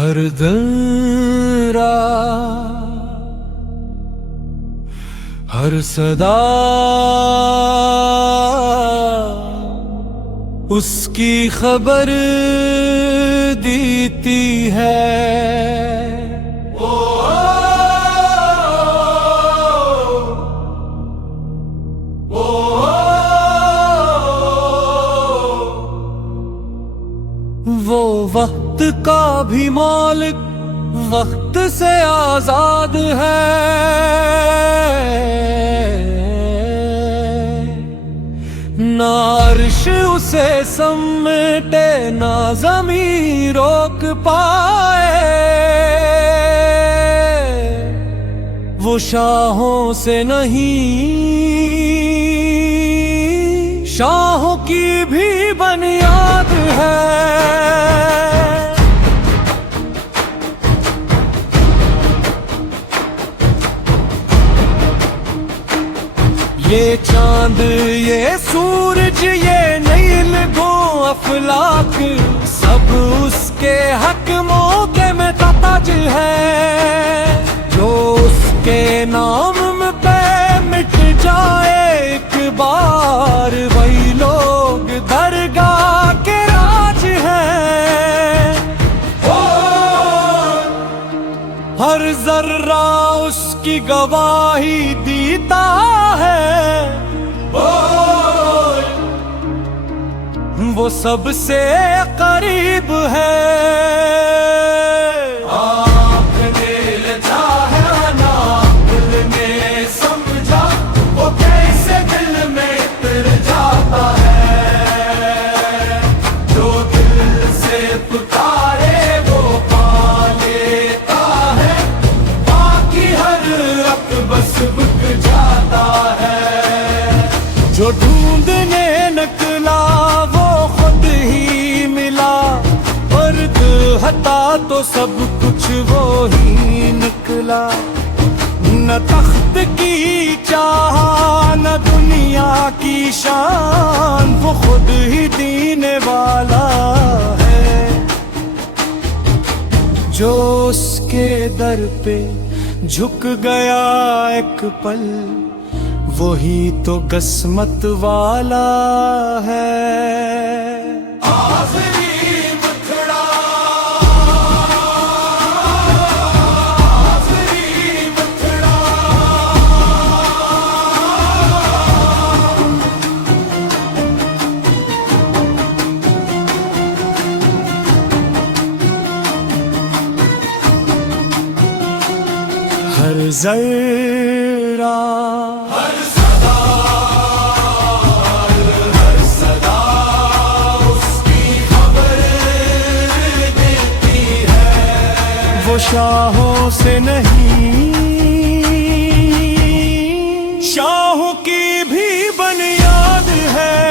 हर दर्रा हर सदा उसकी खबर देती है। वो वक्त का भी मालिक वक्त से आजाद है, ना अर्श उसे समेटे ना ज़मीं रोक पाए। वो शाहों से नहीं शाहों की भी बुनियाद है। ये चांद ये सूरज ये नील गो अफलाक सब उसके हक मौके में ताज है। जो उसके नाम में पे मिट जाए एक बार वही लोग दरगाह के राज हैं। हर जर्रा उसकी गवाही देता है। वो सबसे करीब है। आपने लचा है ना दिल में समझा वो कैसे दिल में उतर जाता है। जो दिल से पुकारे वो पा लेता है, बाकी हर वक्त बस बिक जाता है। जो ढूंढने निकला वो खुद ही मिला, अर्द हता तो सब कुछ वो ही निकला। न तख्त की चाह न दुनिया की शान, वो खुद ही देने वाला है। जो उसके दर पे झुक गया एक पल, वही तो किस्मत वाला है। हर जर्रा हर सदा उसकी खबर देती है। वो शाहों से नहीं शाहों की भी बुनियाद है।